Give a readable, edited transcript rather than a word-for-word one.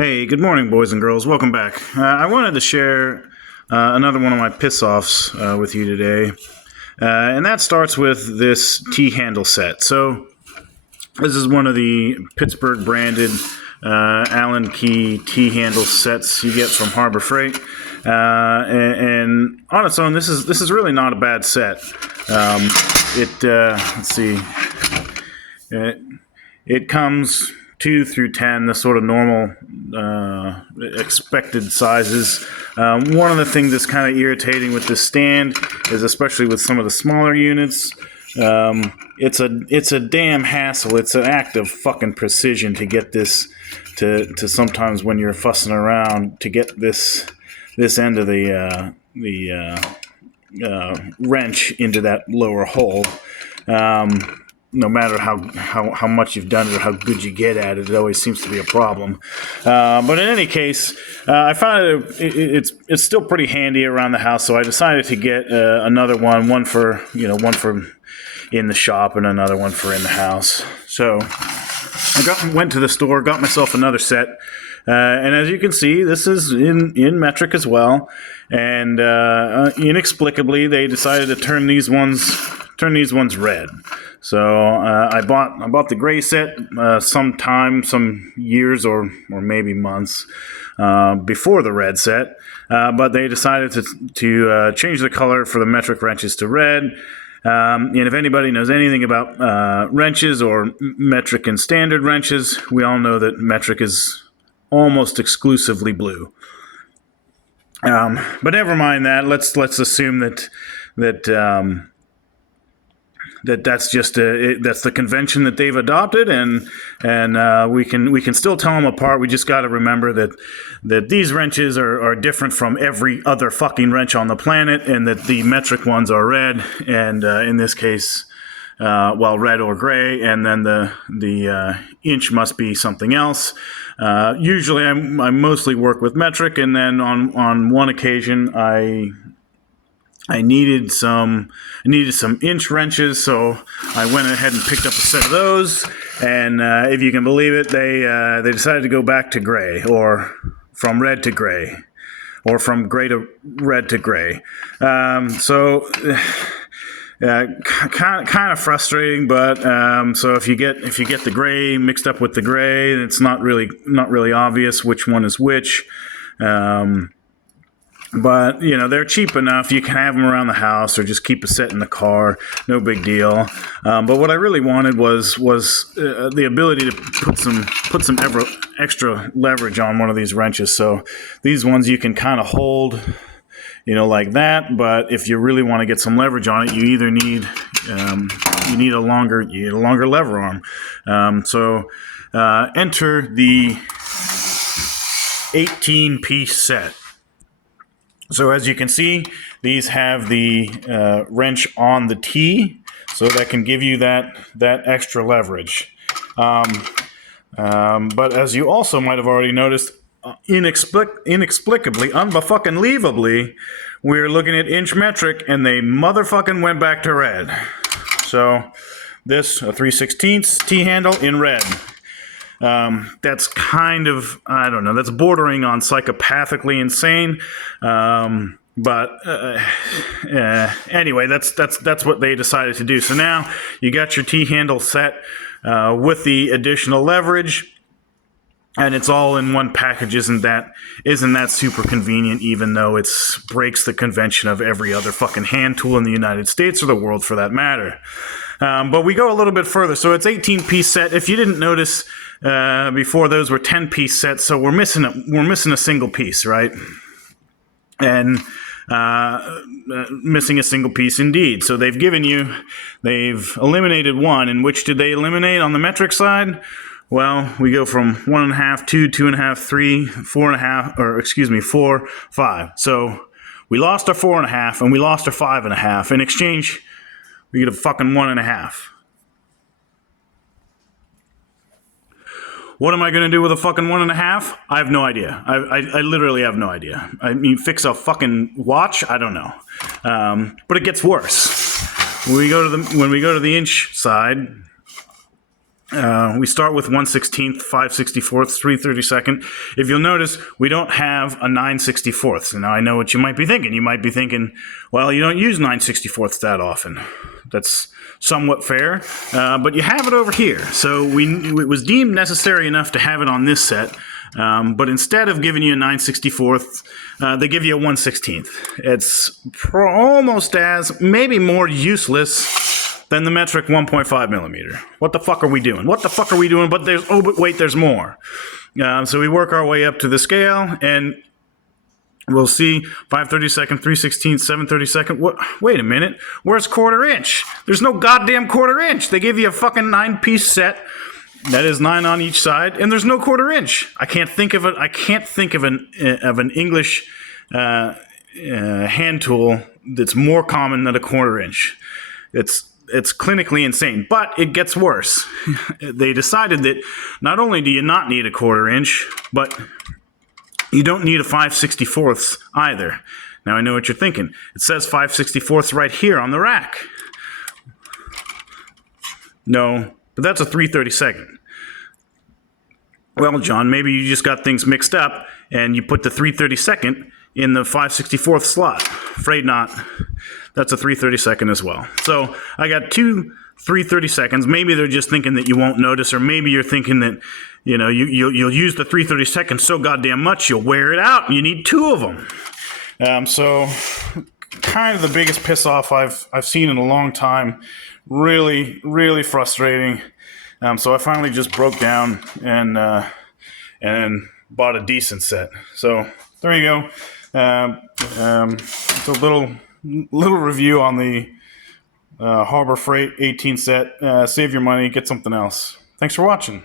Hey, good morning, boys and girls. Welcome back. I wanted to share another one of my piss-offs with you today, and that starts with this T-handle set. So this is one of the Pittsburgh-branded Allen Key T-handle sets you get from Harbor Freight, and on its own, this is really not a bad set. Let's see, it comes 2 through 10, the sort of normal expected sizes. One of the things that's kind of irritating with this stand is, especially with some of the smaller units, it's a damn hassle. It's an act of fucking precision to get this to sometimes when you're fussing around to get this end of the wrench into that lower hole. No matter how much you've done it or how good you get at it, it always seems to be a problem. But in any case, I found it's still pretty handy around the house, so I decided to get another one for in the shop and another one for in the house. So I went to the store, got myself another set, and as you can see, this is in metric as well. And inexplicably, they decided to turn these ones red. So I bought the gray set some years or maybe months before the red set, but they decided to change the color for the metric wrenches to red. And if anybody knows anything about wrenches or metric and standard wrenches, we all know that metric is almost exclusively blue. But never mind that. Let's assume that's just that's the convention that they've adopted, and we can still tell them apart. We just got to remember that these wrenches are different from every other fucking wrench on the planet, and that the metric ones are red, and in this case, red or gray, and then the inch must be something else. Usually, I mostly work with metric, and then on one occasion, I needed some inch wrenches, so I went ahead and picked up a set of those. And if you can believe it, they decided to go back to gray, or from red to gray, or from gray to red to gray. So kind of frustrating. But so if you get the gray mixed up with the gray, it's not really obvious which one is which. But, they're cheap enough. You can have them around the house or just keep a set in the car. No big deal. But what I really wanted was the ability to put some extra leverage on one of these wrenches. So these ones you can kind of hold, like that. But if you really want to get some leverage on it, you either need a longer lever arm. So enter the 18-piece set. So as you can see, these have the wrench on the T, so that can give you that extra leverage. But as you also might have already noticed, inexplicably, unfucking-leavably, we're looking at inch metric, and they motherfucking went back to red. So this, a 3/16 T-handle in red. That's kind of, I don't know, that's bordering on psychopathically insane. But anyway, that's what they decided to do. So now you got your T-handle set with the additional leverage, and it's all in one package. Isn't that super convenient, even though it breaks the convention of every other fucking hand tool in the United States or the world for that matter. But we go a little bit further. So it's 18-piece set. If you didn't notice, before those were 10-piece sets, so we're missing a single piece, right? And missing a single piece indeed. So they've eliminated one. And which did they eliminate on the metric side? Well, we go from 1.5, 2, 2.5, 3, 4.5, 4, 5. So we lost our 4.5 and we lost our 5.5. In exchange, we get a fucking 1.5. What am I going to do with a fucking 1.5? I have no idea. I literally have no idea. I mean, fix a fucking watch? I don't know. But it gets worse. When we go to the inch side, We start with 1/16th, 5/64th, 3/32nd. If you'll notice, we don't have a 9/64th. Now, I know what you might be thinking. You might be thinking, well, you don't use 9/64ths that often. That's somewhat fair, but you have it over here. So it was deemed necessary enough to have it on this set, but instead of giving you a 9/64th, they give you a 1/16th. It's almost as, maybe more useless than the metric 1.5 millimeter. What the fuck are we doing? What the fuck are we doing? But wait, there's more. So we work our way up to the scale, and we'll see 5/32nd, 3/16th, 7/32nd. What? Wait a minute. Where's quarter inch? There's no goddamn quarter inch. They give you a fucking 9-piece set. That is 9 on each side, and there's no quarter inch. I can't think of an English hand tool that's more common than a quarter inch. It's clinically insane, but it gets worse. They decided that not only do you not need a quarter inch, but you don't need a 5/64ths either. Now I know what you're thinking. It says 5/64ths right here on the rack. No, but that's a 3/32nd. Well, John, maybe you just got things mixed up and you put the 3/32nd in the 5/64th slot. Afraid not. That's a 3/32nd as well. So I got two 3/32ds. Maybe they're just thinking that you won't notice, or maybe you're thinking that you'll use the 3/32nd so goddamn much you'll wear it out, and you need two of them. So kind of the biggest piss off I've seen in a long time. Really, really frustrating. So I finally just broke down and bought a decent set. So there you go. It's a little review on the Harbor Freight 18 set. Save your money, get something else. Thanks for watching.